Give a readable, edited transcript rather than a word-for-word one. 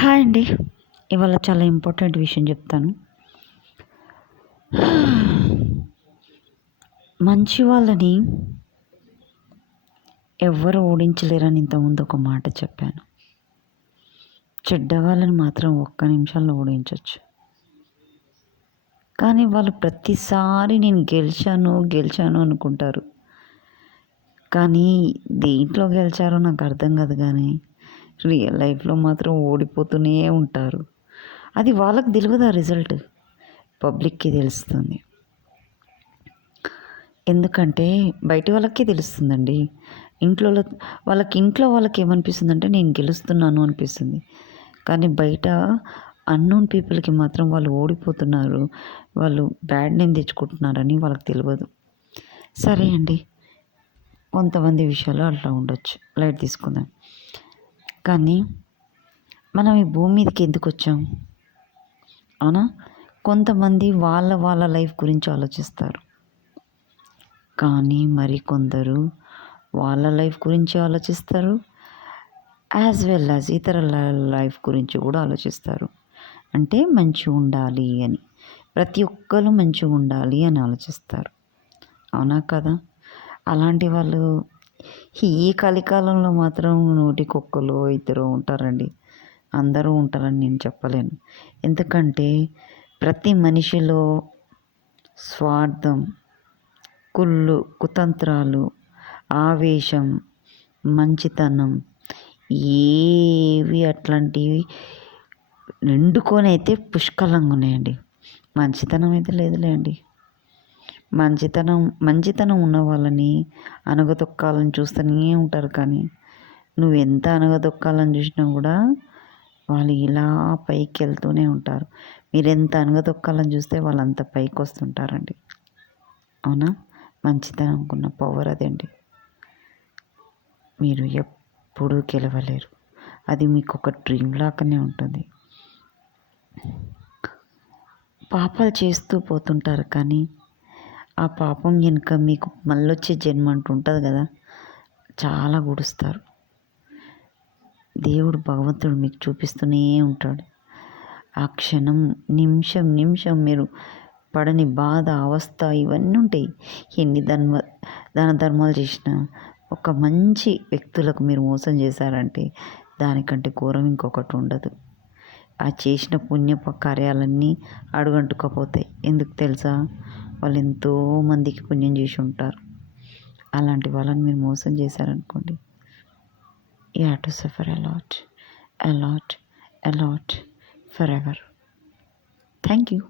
Hi అండి. ఇవాళ చాలా ఇంపార్టెంట్ విషయం చెప్తాను. మంచి వాళ్ళని ఎవ్వరు ఓడించలేరని ఇంతకుముందు ఒక మాట చెప్పాను. చెడ్డ వాళ్ళని మాత్రం ఒక్క నిమిషంలో ఓడించొచ్చు. కానీ వాళ్ళు ప్రతిసారి నేను గెలిచాను అనుకుంటారు. కానీ దేంట్లో గెలిచారో నాకు అర్థం కాదు కానీ రియల్ లైఫ్‌లో మాత్రం ఓడిపోతూనే ఉంటారు. అది వాళ్ళకి తెలవదు ఆ రిజల్ట్. పబ్లిక్‌కి తెలుస్తుంది. ఎందుకంటే బయటి వాళ్ళకే తెలుస్తుందండి. ఇంట్లో వాళ్ళకి ఏమనిపిస్తుందంటే నేను గెలుస్తున్నాను అనిపిస్తుంది. కానీ బయట అన్నోన్ పీపుల్‌కి మాత్రం వాళ్ళు ఓడిపోతున్నారు. వాళ్ళు బ్యాడ్ నేమ్ తెచ్చుకుంటున్నారని వాళ్ళకి తెలవదు. సరే అండి. కొంతమంది విషయాలు అట్లా ఉండొచ్చు. లైట్ తీసుకుందాం. కానీ మనం ఈ భూమి మీదకి ఎందుకొచ్చాం? అవునా? కొంతమంది వాళ్ళ లైఫ్ గురించి ఆలోచిస్తారు. కానీ మరికొందరు వాళ్ళ లైఫ్ గురించి ఆలోచిస్తారు. యాజ్ వెల్ యాజ్ ఇతరుల లైఫ్ గురించి కూడా ఆలోచిస్తారు. అంటే మంచిగా ఉండాలి అని. ప్రతి ఒక్కరు మంచిగా ఉండాలి అని ఆలోచిస్తారు. అవునా కదా? అలాంటి వాళ్ళు ఈ కలికాలంలో మాత్రం నూటికొక్కలో ఇద్దరో ఉంటారండి. అందరూ ఉంటారని నేను చెప్పలేను. ఎందుకంటే ప్రతి మనిషిలో స్వార్థం, కుతంత్రాలు, ఆవేశం, మంచితనం ఏవి అట్లాంటివి నిండుకొనైతే పుష్కలంగా ఉన్నాయండి. మంచితనం అయితే లేదులేండి. మంచితనం ఉన్న వాళ్ళని అణగదొక్కాలని చూస్తూనే ఉంటారు. కానీ నువ్వెంత అణగదొక్కాలని చూసినా కూడా వాళ్ళు ఇలా పైకి వెళ్తూనే ఉంటారు. మీరెంత అణగదొక్కాలని చూస్తే వాళ్ళంత పైకి వస్తుంటారండి. అవునా? మంచితనంకున్న పవర్ అదండి. మీరు ఎప్పుడూ గెలవలేరు. అది మీకు ఒక డ్రీమ్ లాగానే ఉంటుంది. పాపాలు చేస్తూ పోతుంటారు కానీ ఆ పాపం వెనుక మీకు మళ్ళొచ్చే జన్మ అంటూ ఉంటుంది కదా, చాలా గుడుస్తారు. దేవుడు భగవంతుడు మీకు చూపిస్తూనే ఉంటాడు. ఆ క్షణం నిమిషం మీరు పడని బాధ, అవస్థ ఇవన్నీ ఉంటాయి. ఎన్ని దాన ధర్మాలు చేసినా ఒక మంచి వ్యక్తులకు మీరు మోసం చేశారంటే దానికంటే ఘోరం ఇంకొకటి ఉండదు. ఆ చేసిన పుణ్యపు కార్యాలన్నీ అడుగంటుకపోతాయి. ఎందుకు తెలుసా? వాళ్ళు ఎంతోమందికి పుణ్యం చేసి ఉంటారు. అలాంటి వాళ్ళని మీరు మోసం చేశారనుకోండి, you have to suffer a lot for ever. Thank you.